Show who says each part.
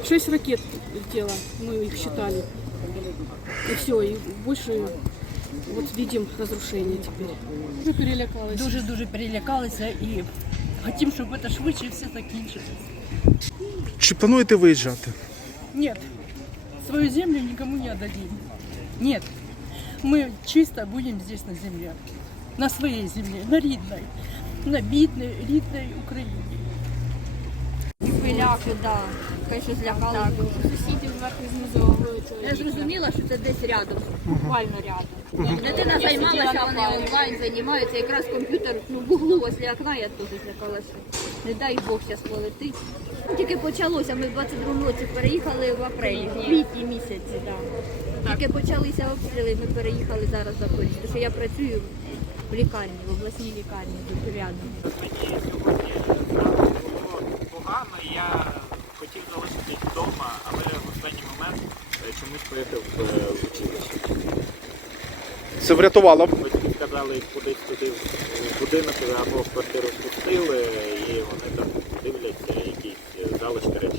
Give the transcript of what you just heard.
Speaker 1: 6 ракет летело, мы их считали. И все, и больше вот видим разрушения теперь. Дуже перелякалися.
Speaker 2: Дуже перелякалися і хотім, щоб це швидше все закінчилось.
Speaker 3: Чи плануєте виїжджати?
Speaker 2: Нет, свою землю никому не отдадим. Нет, мы чисто будем здесь на земле. На своей земле, на рідній, на бідній, рідній Україні.
Speaker 4: Пиляки, так. Конечно, злякали.
Speaker 1: Сусідів зверху знизу.
Speaker 4: Я зрозуміла, що це десь рядом, буквально рядом. Дитина займалася, вони онлайн займаються, якраз комп'ютер в углу возле окна, я теж злякалася. Не дай Бог, зараз полетить. Тільки почалося, ми в 22-му році переїхали в апрелі, в квітні місяці. Тільки почалися обстріли, ми переїхали зараз в Запоріжжя, тому що я працюю в лікарні, в обласній лікарні, тут рядом.
Speaker 5: Погано, я хотів залишитись вдома, але в останній момент чомусь поїхав в училище.
Speaker 3: Це врятувало б.
Speaker 5: Батьки сказали, кудись туди в будинок або в квартиру спустили, і вони там дивляться, якісь залишки речей.